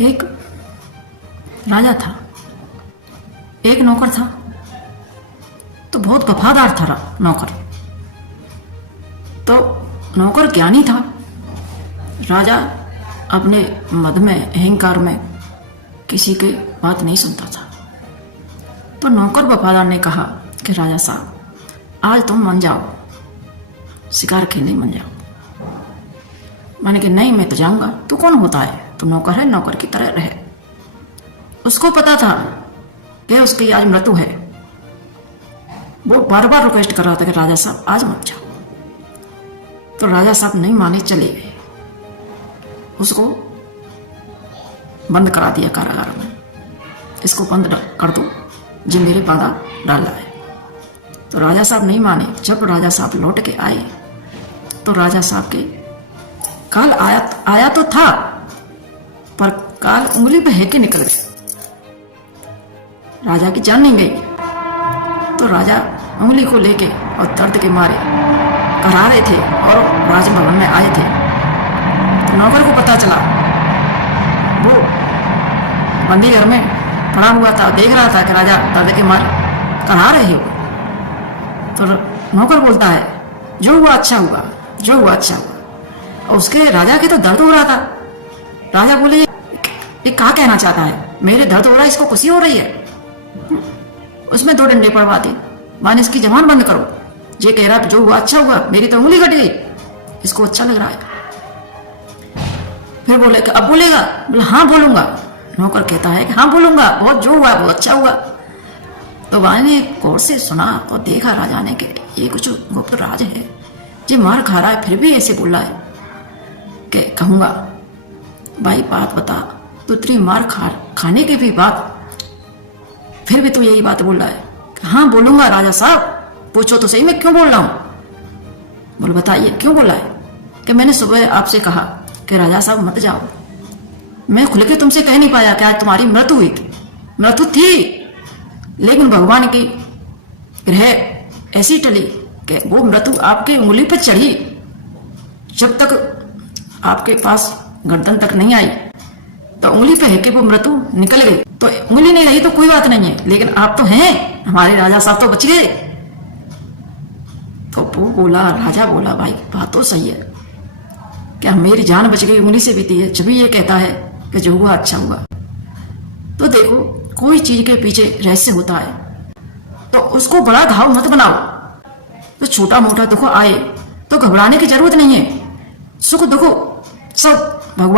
एक राजा था, एक नौकर था, तो बहुत वफादार था नौकर। तो नौकर ज्ञानी था, राजा अपने मद में अहंकार में किसी की बात नहीं सुनता था। तो नौकर वफादार ने कहा कि राजा साहब आज तुम मन जाओ, शिकार खेलने मन जाओ। मैंने कहा नहीं मैं तो जाऊंगा। तू कौन होता है? तू नौकर है, नौकर की तरह रहे। उसको पता था कि उसकी आज मृत्यु है। वो बार बार रिक्वेस्ट कर रहा था कि राजा साहब आज मत जाओ। तो राजा साहब नहीं माने, चले गए। उसको बंद करा दिया कारागार में। इसको बंद कर दो, जिंदगी बांधा डाला है। तो राजा साहब नहीं माने। जब राजा साहब लौट के आए तो राजा साहब के काल आया तो था, पर काल उंगली पे हेके निकल गए। राजा की जान नहीं गई। तो राजा उंगली को लेके और दर्द के मारे करा रहे थे और राजभवन में आए थे। तो नौकर को पता चला, वो बंदी घर में पड़ा हुआ था, देख रहा था कि राजा दर्द के मारे करा रहे हो। तो नौकर बोलता है जो हुआ अच्छा हुआ, जो हुआ अच्छा हुआ। और उसके राजा के तो दर्द हो रहा था। राजा बोले ये क्या कहना चाहता है? मेरे दर्द हो रहा है, इसको खुशी हो रही है। उसमें 2 डंडे पड़वा दे, माने इसकी जबान बंद करो। ये कह रहा जो हुआ अच्छा हुआ, मेरी तो उंगली कट गई, इसको अच्छा लग रहा है। फिर बोले अब बोलेगा? बोले हाँ बोलूंगा। नौकर कहता है कि हाँ बोलूंगा, बहुत जो हुआ बहुत अच्छा हुआ। तो भाई ने गौर से सुना और देखा राजा ने कि ये कुछ गुप्त राज है, ये मार खा रहा है फिर भी ऐसे बोल रहा है कि कहूंगा भाई बात बता, तो तेरी मार खाने के भी बाद फिर भी तो यही बात बोल रहा है। हाँ बोलूंगा राजा साहब, पूछो तो सही मैं क्यों बोल रहा हूं। बोल बताइए क्यों बोला है? कि मैंने सुबह आपसे कहा कि राजा साहब मत जाओ। मैं खुल के तुमसे कह नहीं पाया कि आज तुम्हारी मृत्यु हुई थी। मृत्यु थी, लेकिन भगवान की ग्रह ऐसी टली कि वो मृत्यु आपकी उंगली पर चढ़ी। जब तक आपके पास गर्दन तक नहीं आई तो उंगली पे है कि वो मृत्यु निकल गई। तो उंगली नहीं रही तो कोई बात नहीं है, लेकिन आप तो हैं, हमारे राजा साहब तो बच गए। तो वो बोला, राजा बोला भाई बात तो सही है, क्या मेरी जान बच गई उंगली से बीती है, जब ये कहता है कि जो हुआ अच्छा हुआ। तो देखो कोई चीज के पीछे रहस्य होता है, तो उसको बड़ा घाव मत बनाओ। तो छोटा मोटा दुख आए तो घबराने की जरूरत नहीं है। सुख दुख सब भगवान